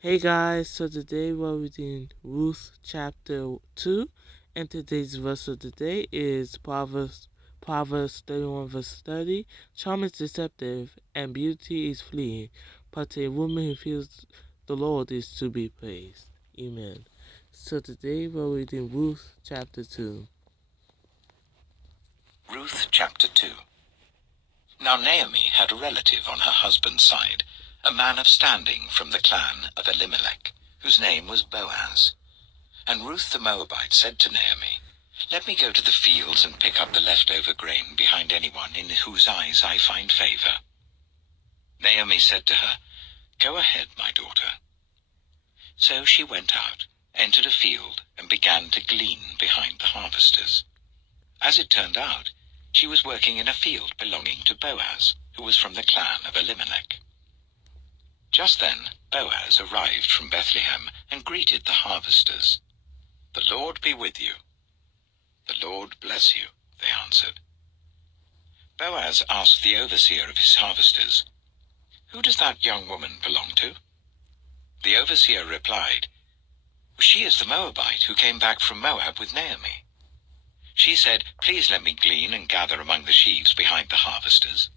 Hey guys, so today we're reading Ruth Chapter 2, and today's verse of the day is Proverbs 31 verse 30. Charm is deceptive, and beauty is fleeting, but a woman who fears the Lord is to be praised. Amen. So today we're reading Ruth Chapter 2. Ruth Chapter 2. Now Naomi had a relative on her husband's side, a man of standing from the clan of Elimelech, whose name was Boaz. And Ruth the Moabite said to Naomi, "Let me go to the fields and pick up the leftover grain behind anyone in whose eyes I find favor." Naomi said to her, "Go ahead, my daughter." So she went out, entered a field, and began to glean behind the harvesters. As it turned out, she was working in a field belonging to Boaz, who was from the clan of Elimelech. Just then Boaz arrived from Bethlehem and greeted the harvesters. "The Lord be with you." "The Lord bless you," they answered. Boaz asked the overseer of his harvesters, "Who does that young woman belong to?" The overseer replied, "She is the Moabite who came back from Moab with Naomi. She said, 'Please let me glean and gather among the sheaves behind the harvesters.'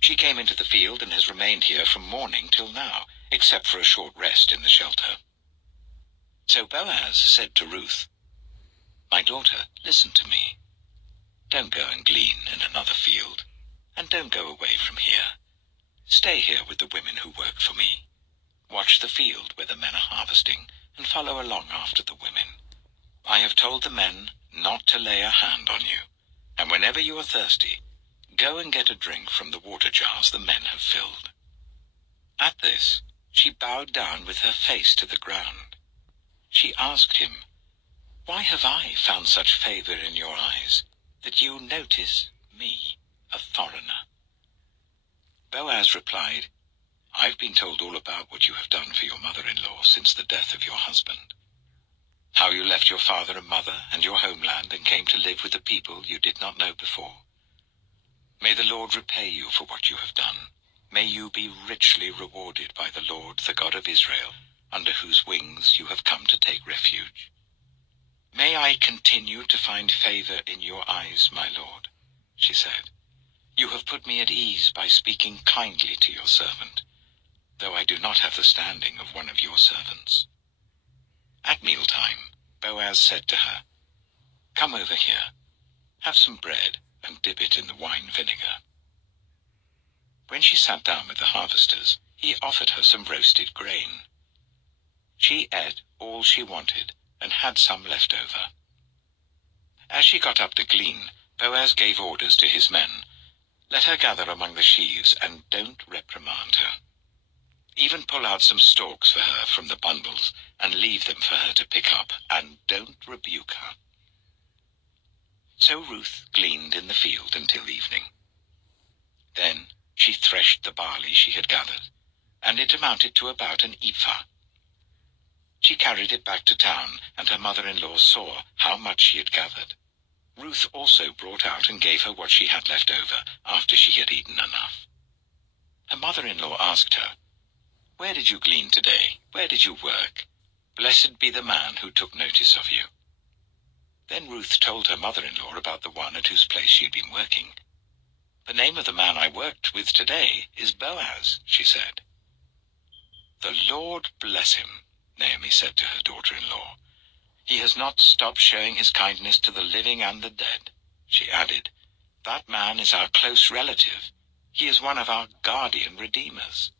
She came into the field and has remained here from morning till now, except for a short rest in the shelter." So Boaz said to Ruth, "My daughter, listen to me. Don't go and glean in another field, and don't go away from here. Stay here with the women who work for me. Watch the field where the men are harvesting, and follow along after the women. I have told the men not to lay a hand on you, and whenever you are thirsty, go and get a drink from the water jars the men have filled." At this, she bowed down with her face to the ground. She asked him, "Why have I found such favor in your eyes, that you notice me, a foreigner?" Boaz replied, "I've been told all about what you have done for your mother-in-law since the death of your husband. How you left your father and mother and your homeland and came to live with a people you did not know before. May the Lord repay you for what you have done. May you be richly rewarded by the Lord, the God of Israel, under whose wings you have come to take refuge. May I continue to find favor in your eyes, my Lord," she said. "You have put me at ease by speaking kindly to your servant, though I do not have the standing of one of your servants." At mealtime, Boaz said to her, "Come over here, have some bread, and dip it in the wine vinegar." When she sat down with the harvesters, he offered her some roasted grain. She ate all she wanted, and had some left over. As she got up to glean, Boaz gave orders to his men, "Let her gather among the sheaves, and don't reprimand her. Even pull out some stalks for her from the bundles, and leave them for her to pick up, and don't rebuke her." So Ruth gleaned in the field until evening. Then she threshed the barley she had gathered, and it amounted to about an ephah. She carried it back to town, and her mother-in-law saw how much she had gathered. Ruth also brought out and gave her what she had left over after she had eaten enough. Her mother-in-law asked her, "Where did you glean today? Where did you work? Blessed be the man who took notice of you." Then Ruth told her mother-in-law about the one at whose place she had been working. "The name of the man I worked with today is Boaz," she said. "The Lord bless him," Naomi said to her daughter-in-law. "He has not stopped showing his kindness to the living and the dead." She added, "That man is our close relative. He is one of our guardian redeemers."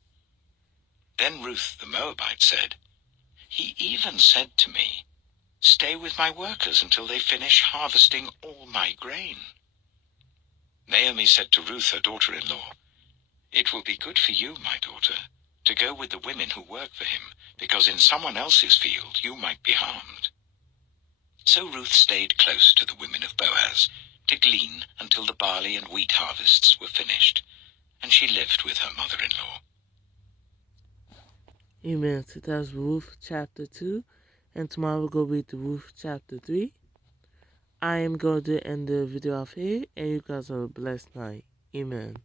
Then Ruth the Moabite said, "He even said to me, 'Stay with my workers until they finish harvesting all my grain.'" Naomi said to Ruth, her daughter-in-law, "It will be good for you, my daughter, to go with the women who work for him, because in someone else's field you might be harmed." So Ruth stayed close to the women of Boaz to glean until the barley and wheat harvests were finished, and she lived with her mother-in-law. Amen. So that's Ruth Chapter 2, and tomorrow we'll go read the Ruth Chapter 3. I am going to end the video off here, and you guys have a blessed night. Amen.